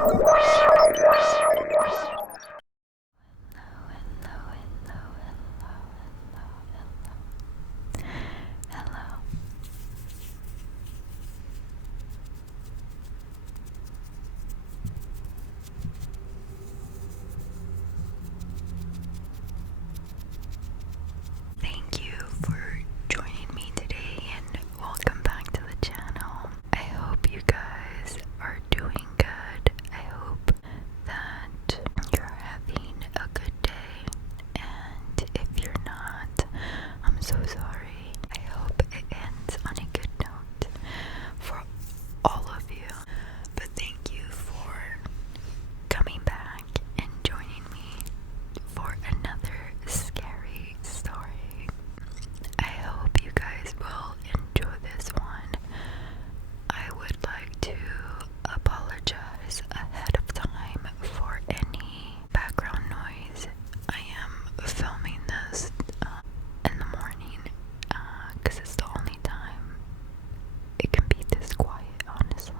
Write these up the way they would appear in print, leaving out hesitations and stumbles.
Thank you for joining me today and welcome back to the channel. I hope you guys are doing good. I hope that you're having a good day, and if you're not, I'm so sorry. I hope it ends on a good note for all of you. But thank you for coming back and joining me for another scary story. I hope you guys will enjoy this one. I would like to apologize ahead of time for any background noise. I am filming this in the morning because it's the only time it can be this quiet, honestly.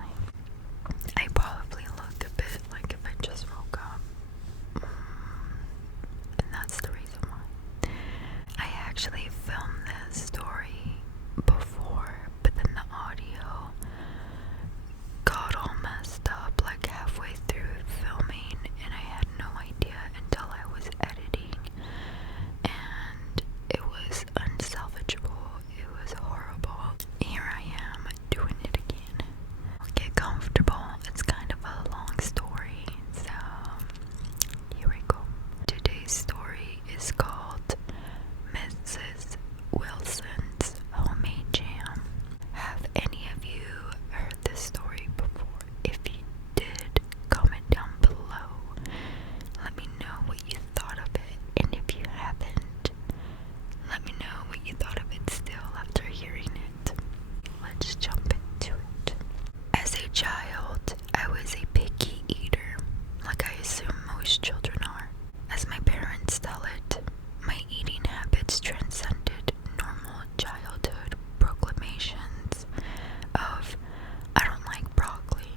I probably look a bit like if I just woke up. And that's the reason why. I actually filmed this story before, but then the audio got all messed up like halfway through filming, and I had no idea until I was editing, and it was unsalvageable. It was horrible. Here I am doing it again. Get comfortable. It's kind of a long story, so here we go. Today's story is called Mrs. Wilson's Homemade Jam. Have any of you heard this story before? If you did, comment down below. Let me know what you thought of it, and if you haven't, let me know what you thought of it still after hearing it. Let's jump into it. As a child, I was a picky eater, like I assume most children are. As my parents tell it, my eating habits transcended normal childhood proclamations of "I don't like broccoli"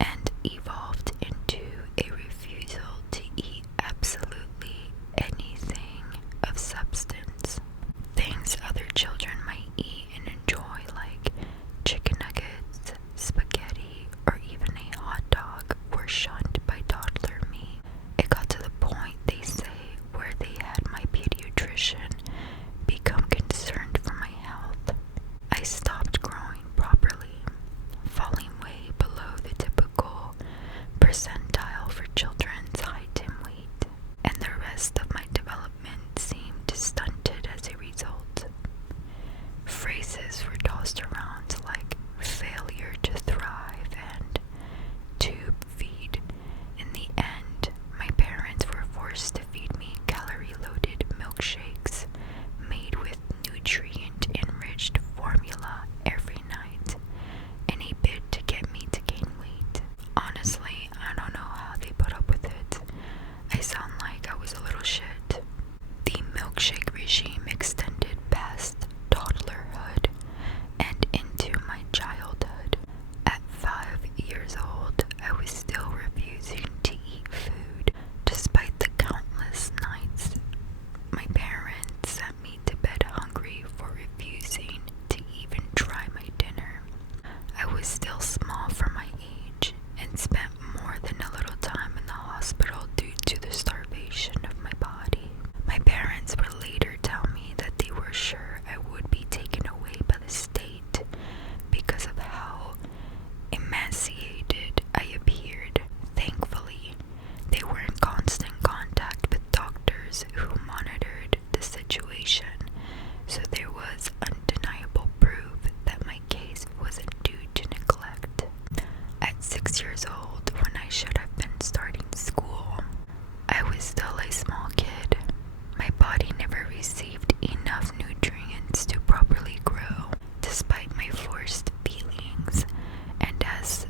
and evolved into a refusal to eat absolutely anything of substance. Things other children might eat and enjoy, like chicken nuggets, spaghetti, or even a hot dog, were shunned by toddler me. It got to the point, they say, where they had my pediatrician become concerned for my health. I stopped growing properly, falling way below the typical percentile for children's height and weight, and the rest of my development seemed stunted as a result. Phrases were tossed around like failure to thrive and tube feed. In the end, my parents were forced to feed me calorie-loaded milkshakes made with nutrient-enriched formula every night in a bid to get me to gain weight. Honestly, I don't know how they put up with it. I sound like I was a little shit. The milkshake regime extended past toddlerhood and into my childhood. At 5 years old, I was still refusing to eat food, despite the countless nights my parents sent me to bed hungry for refusing to even try my dinner. I was still small for my age and spent more than a little time in the hospital due to the starvation of my body. My parents would later tell me that they were sure I would be taken away by the state because of how emaciated I appeared. Thankfully, they were in constant contact with doctors who monitored the situation, so there was undeniable proof that my case wasn't due to neglect. At 6 years old, when I should have been starting school, I was still a small kid. My body never received enough nutrients to properly grow, despite my forced feelings, and as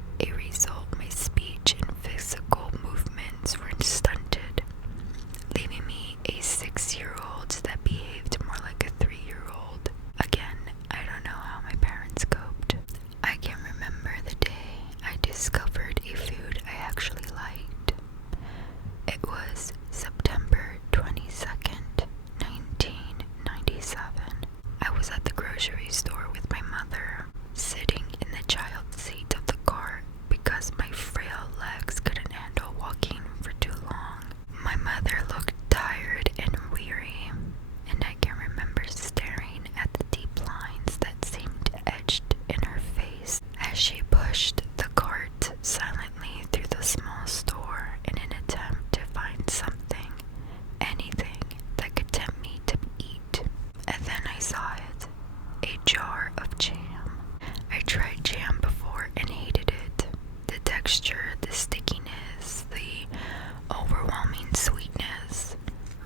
texture, the stickiness, the overwhelming sweetness.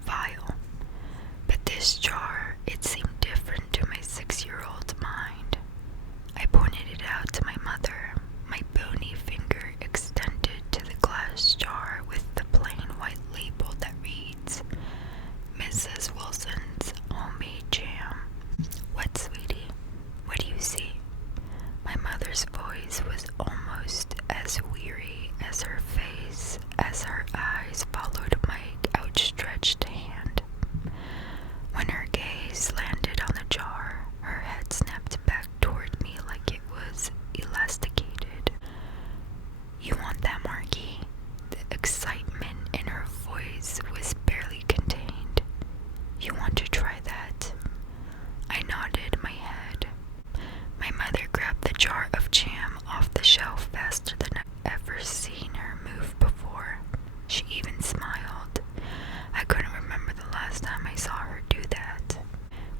Vile. But this jar, it seemed different to my 6-year-old mind. I pointed it out to my mother, my bony finger extended to the glass jar with the plain white label that reads, Mrs. Wilson's homemade jam. What, sweetie? What do you see? My mother's voice was almost as weary as her face as her eyes followed my outstretched hand. When her gaze landed on the jar, her head snapped back toward me like it was elasticated. You want that, Margie? The excitement in her voice was barely contained. You want to try that? I nodded my head. My mother grabbed the jar of jam off the shelf faster than I've ever seen her move before. She even smiled. I couldn't remember the last time I saw her do that.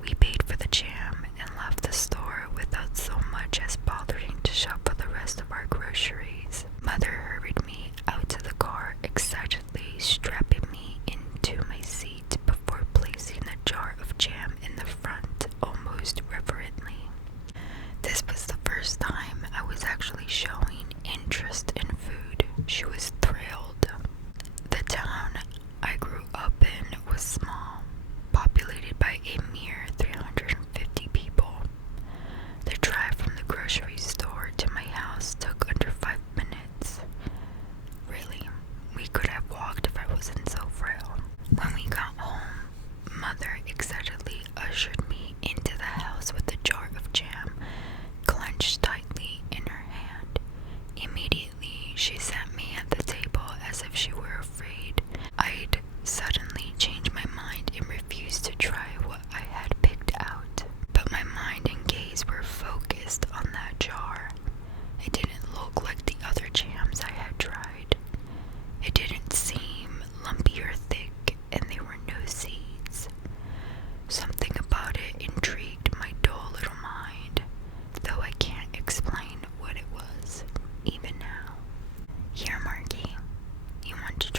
We paid for the jam and left the store without so much as bothering to shop for the rest of our groceries. Mother hurried me out to the car, excitedly strapping me into my seat before placing the jar of jam in the front almost reverently. This was the first time I was actually showing interest in food. She was thrilled. The town I grew up in was small, populated by a mere 350 people. The drive from the grocery store to my house took under 5 minutes. Really, we could have walked if I wasn't so frail. When we got home, Mother excitedly ushered me into the house with the jar of jam clenched tightly in her hand. Immediately, she sat me at the table as if she were afraid I'd suddenly change my mind and refuse to try what I had picked out. But my mind and gaze were focused on that jar. It didn't look like the other jams I had tried. It didn't seem lumpy or thick, and there were no seeds. Something about it intrigued my dull little mind, though I can't explain what it was, even now. Here, Margie, you want to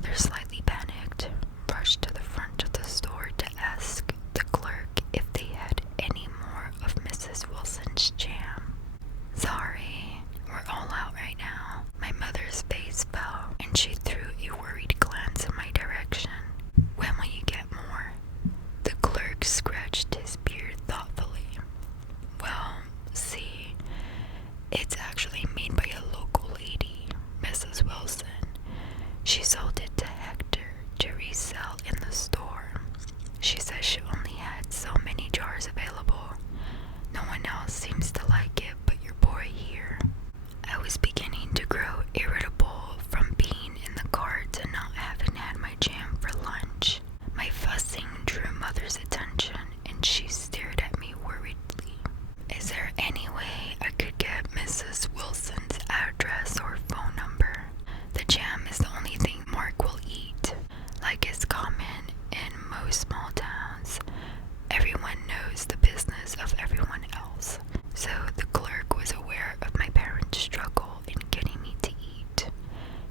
mother, slightly panicked, rushed to the front of the store to ask the clerk if they had any more of Mrs. Wilson's jam. "Sorry, we're all out right now." My mother's face fell, and she threw a worried glance in my direction. "When will you get more?" The clerk scratched his beard thoughtfully. "Well, see, it's actually made by a local lady, Mrs. Wilson. She sold it to Hector to resell in the store. She says she only had so many jars available. No one else seems to like it but your boy here." I was beginning to grow irritable from being in the cart and not having had my jam for lunch. My fussing drew Mother's attention, and she stared at me worriedly. "Is there any way I could get Mrs. Wilson's address or phone number? The jam is the only thing Mark will eat. Like is common in most small towns. Everyone knows the business of everyone else." So the clerk was aware of my parents' struggle in getting me to eat.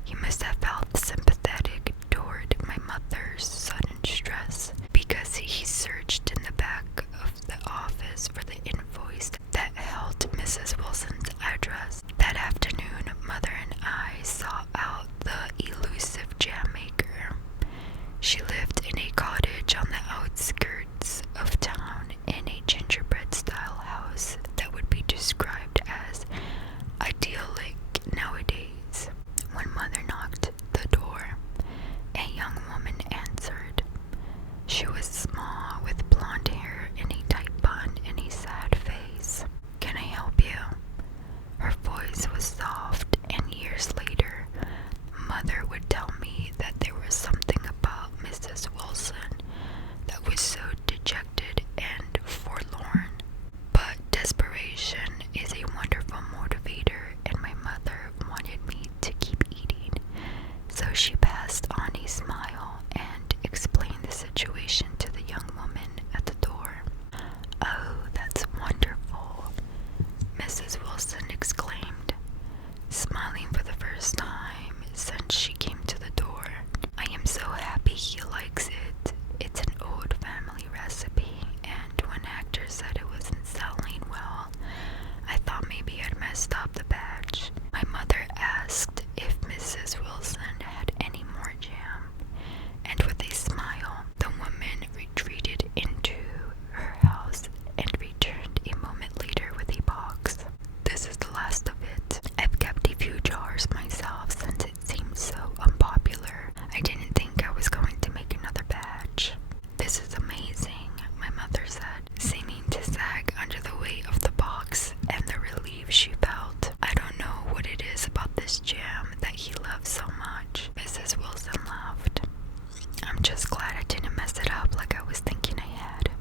He must have felt sympathetic toward my mother's sudden stress, because he searched in the back of the office for the invoice that held Mrs. Wilson's address. That afternoon, Mother and I sought out the elusive jam maker. She lived in a cottage on the outskirts of town in a gingerbread-style house that would be described as idyllic nowadays. When Mother knocked the door, a young woman answered. She was small, with blonde hair in a tight bun and a sad face. "Can I help you?" Her voice was soft, and years later, Mother would tell me that there was something about Mrs. Wilson that was so dejected and forlorn. But desperation is a wonderful motivator, and my mother wanted me to keep eating. So she passed on a smile and explained the situation to the young woman at the door. "Oh, that's wonderful," Mrs. Wilson exclaimed, smiling for the first time since she came to the door. "I am so happy he likes it. It's an old family recipe, and when Hector said it wasn't selling well, I thought maybe I'd messed up the batch." My mother asked if Mrs. Wilson had any more jam, and with a smile, the woman retreated into her house and returned a moment later with a box. "This is the last of it. I've kept a few jars myself since it seemed so unpopular. I didn't think I was going to make another batch." "This is amazing," my mother said, seeming to sag under the weight of the box and the relief she felt. "I don't know what it is about this jam that he loves so much." Mrs. Wilson laughed. "I'm just glad I didn't mess it up like I was thinking I had."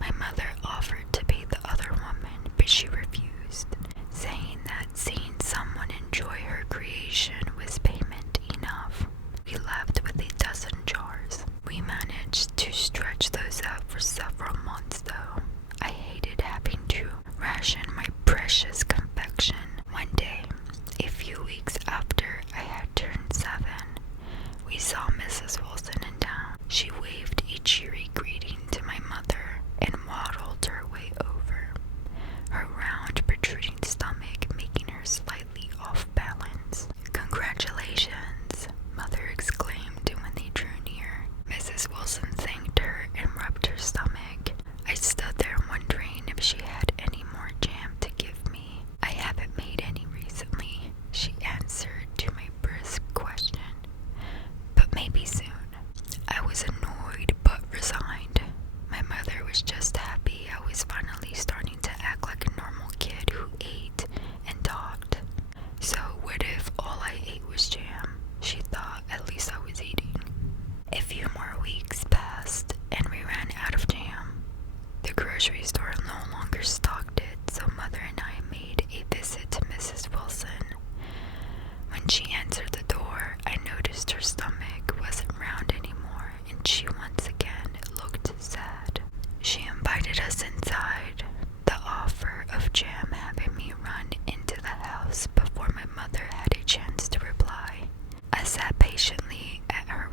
My mother offered to pay the other woman, but she refused, saying that seeing someone enjoy her creation was payment enough. We left with a dozen jars. We managed to stretch those out for several months, though. I hated having to ration my precious confection. One day, a few weeks after I had turned 7, we saw Mrs. Wilson in town. She waved a cheery greeting to my mother and waddled her way over, her round, protruding stomach making her slightly off balance. "Congratulations," Mother exclaimed when they drew near. Mrs. Wilson thanked her and rubbed her stomach. I stood there wondering if she had any more jam to give me. "I haven't made any recently," she answered to my brisk question, "but maybe soon." I was annoyed but resigned. My mother was just happy I was finally starting to act like a normal kid who ate and talked. So what if all I ate was jam? She thought at least I was eating. A few more weeks passed and we ran out of jam. The grocery store no longer stocked it, so Mother and I made a visit to Mrs. Wilson. When she answered the door, I noticed her stomach wasn't round anymore, and she once again looked sad. She invited us inside, the offer of jam having me run into the house before my mother had a chance to reply. I sat patiently at her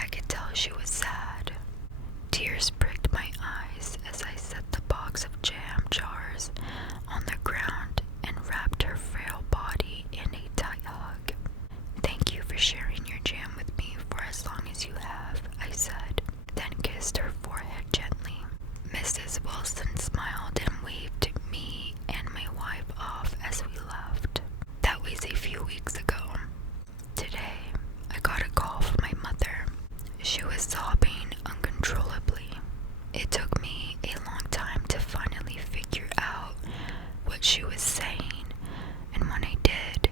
I could tell she was sad. Tears pricked my eyes as I set the box of jam jars on the ground and wrapped her frail body in a tight hug. "Thank you for sharing your jam with me for as long as you have," I said, then kissed her forehead gently. Mrs. Wilson smiled and waved me and my wife off as we left. That was a few weeks ago. Today, I got a call from my mother. She was sobbing uncontrollably. It took me a long time to finally figure out what she was saying, and when I did,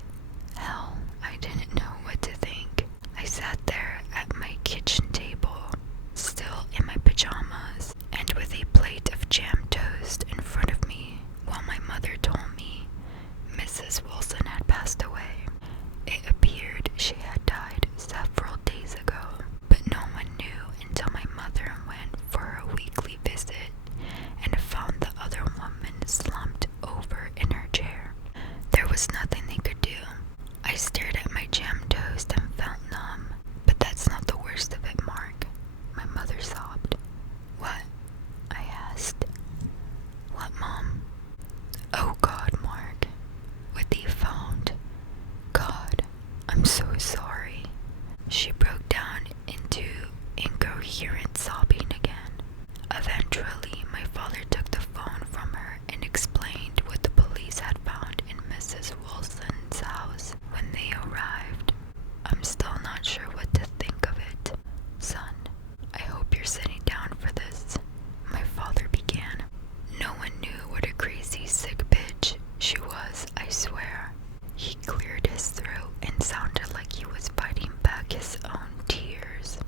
hell, I didn't know what to think. I sat there at my kitchen table, still in my pajamas, and with a plate of jam toast in front of me, while my mother told me Mrs. Wilson had passed away. It appeared she had died several days ago, but no one knew until my mother went for her weekly visit and found the other woman slumped over in her chair. There was nothing they could do. I stared at my jam toast and felt numb. "But that's not the worst of it, Mark," my mother sobbed. "What?" I asked. "What, Mom?" "Oh God, Mark, what they found. God, I'm so sorry." She broke down into incoherent sobbing again. Eventually, my father took the phone from her and explained what the police had found in Mrs. Wilson's house when they arrived. "I'm still not sure what to think of it. Son, I hope you're sitting down for this," my father began. No one knew what a crazy sick bitch she was, I swear. He cleared his throat and sounded like he was fighting back his own tears.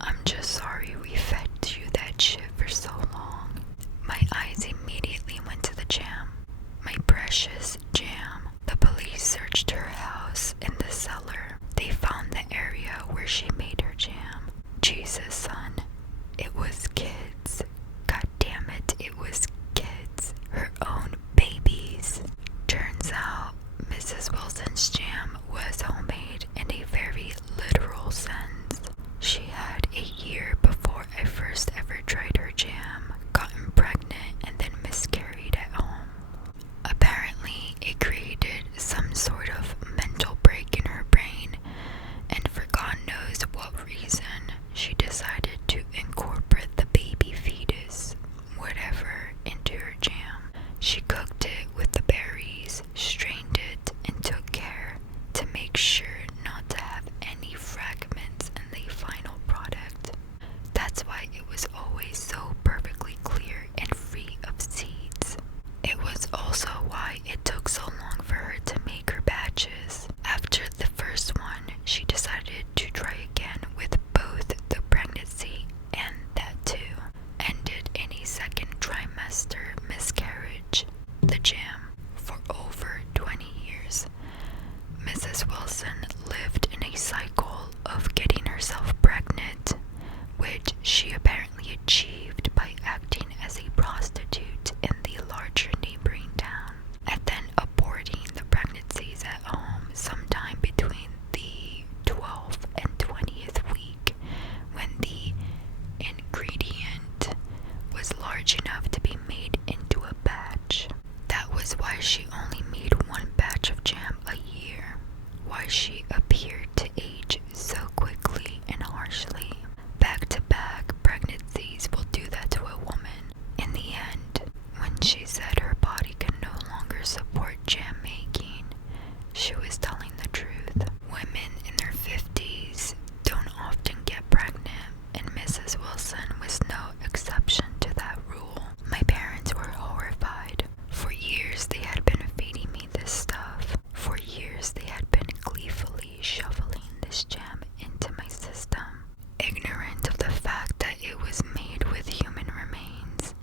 "I'm just sorry we fed you that shit for so long." My eyes immediately went to the jam. My precious jam. The police searched her house and the cellar. They found the area where she made her jam. Jesus, son. It was kids. God damn it, it was kids. Her own babies. Turns out, Mrs. Wilson's jam was homemade in a very literal sense. She had a year before I first ever tried her jam, gotten pregnant, and then miscarried at home. Apparently, it created some sort of mental break in her brain, and for God knows what reason, she decided to incorporate the baby fetus, whatever, into her jam. She cooked it with the berries, strained it, and took care to make sure not to have any fragments in the final product. That's why it was always so perfectly clear and free of seeds. It was also why it took so long for her to make her batches. After the first one, she decided to try again with both the pregnancy and that too, ended in a second trimester miscarriage. The jam. For over 20 years, Mrs. Wilson lived in a cycle of getting herself pregnant, which she apparently achieved by acting as a prostitute in the larger neighboring town, and then aborting the pregnancies at home sometime between the 12th and 20th week when the ingredient was large enough to be made into a batch. That was why she only made one batch of jam a year, why she appeared to age so quickly and harshly. Back-to-back pregnancies will do that to a woman. In the end, when she said her body could no longer support jam making, she was telling the truth. Women in their 50s don't often get pregnant, and Mrs. Wilson was no exception to that rule. My parents were horrified. For years they had been feeding me this stuff. For years they had been gleefully shoveling this jam into my system, ignorant of the fact that it was made with human remains.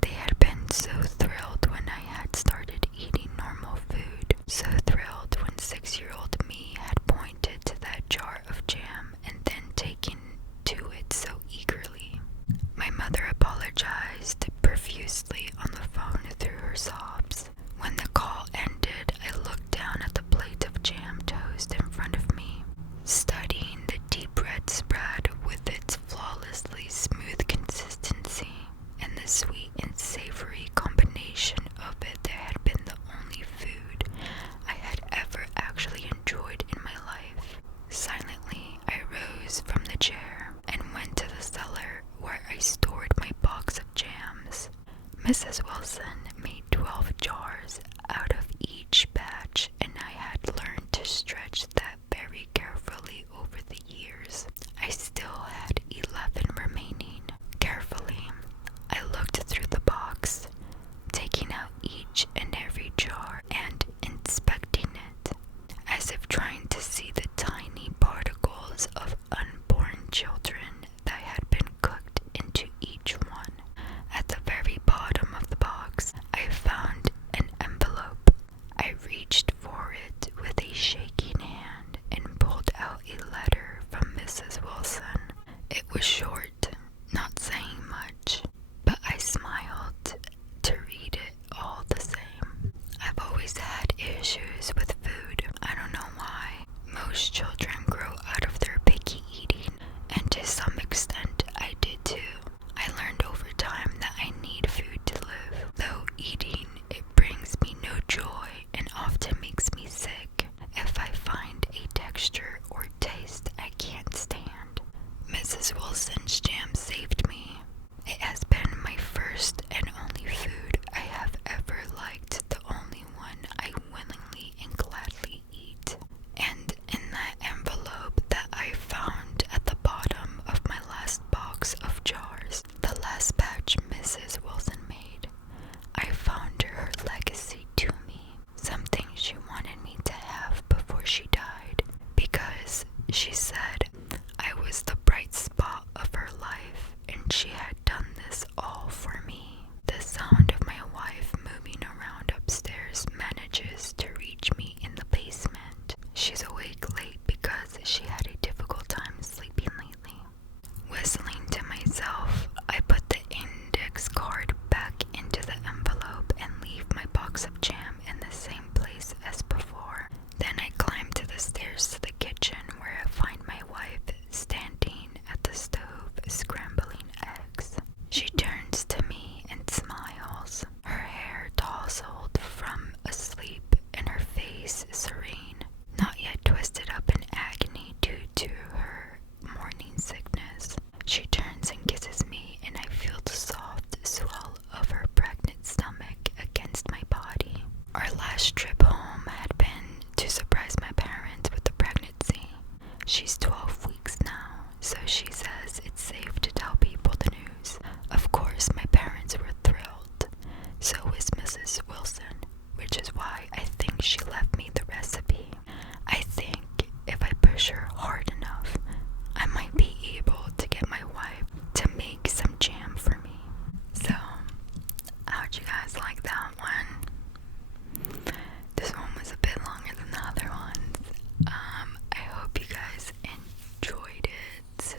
They had been so thrilled when I had started eating normal food, so thrilled when 6-year-old me had pointed to that jar of jam and then taken to it so eagerly. My mother apologized profusely on the phone through her sobs. When the call ended, I looked down at the plate of jam toast in front of me, studying the deep red spread with shoes from the chair and went to the cellar where I stored my box of jams. Mrs. Wilson made 12 jars out of each batch, and I had learned to stretch that very carefully over the years. I still had 11 remaining. Carefully, I looked through the box, taking out each and every jar and inspecting it, as if trying to see the tiny particles of unborn children that had been cooked into each one. At the very bottom of the box, I found an envelope. I reached for it with a shaking hand and pulled out a letter from Mrs. Wilson. It was short, not saying much, but I smiled to read it all the same. I've always had issues with food. I don't know why. Most children grow out of their picky eating, and to some extent I did too. I learned over time that I need food to live. Though eating, it brings me no joy and often makes me sick if I find a texture or taste I can't stand. Mrs. Wilson's jam saved me. It has been my first and only food I have ever liked, the only one I willingly and gladly eat. And in that envelope that I found at the bottom of my last box of jars, the last batch Mrs. Wilson made, I found her legacy to me, something she wanted me to have before she died, because she said I was the bright spot of her life and she had done this all for me. The sound of my wife moving around upstairs manages to reach me in the basement. She's awake late because she had a difficult time sleeping lately. Whistling to myself, I put the index card back into the envelope and leave my box of jam in the same place as before. Then I climb to the stairs to the kitchen where I find my wife standing at the stove scrambling eggs. She turns to me and smiles, her hair tousled from asleep and her face serene, not yet twisted up in agony due to her morning sickness. She turns and kisses me, and I feel the soft swell of her pregnant stomach against my body. Our last trip home had been to surprise my parents with the pregnancy. She's 12 weeks now, so she says it's safe to tell people the news. Of course, my parents were thrilled. So was Mrs. Wilson, which is why I think she left me the recipe. I think if I push her hard enough, I might be able to get my wife to make some jam for me. So, how'd you guys like that one? This one was a bit longer than the other ones. I hope you guys enjoyed it.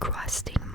crusting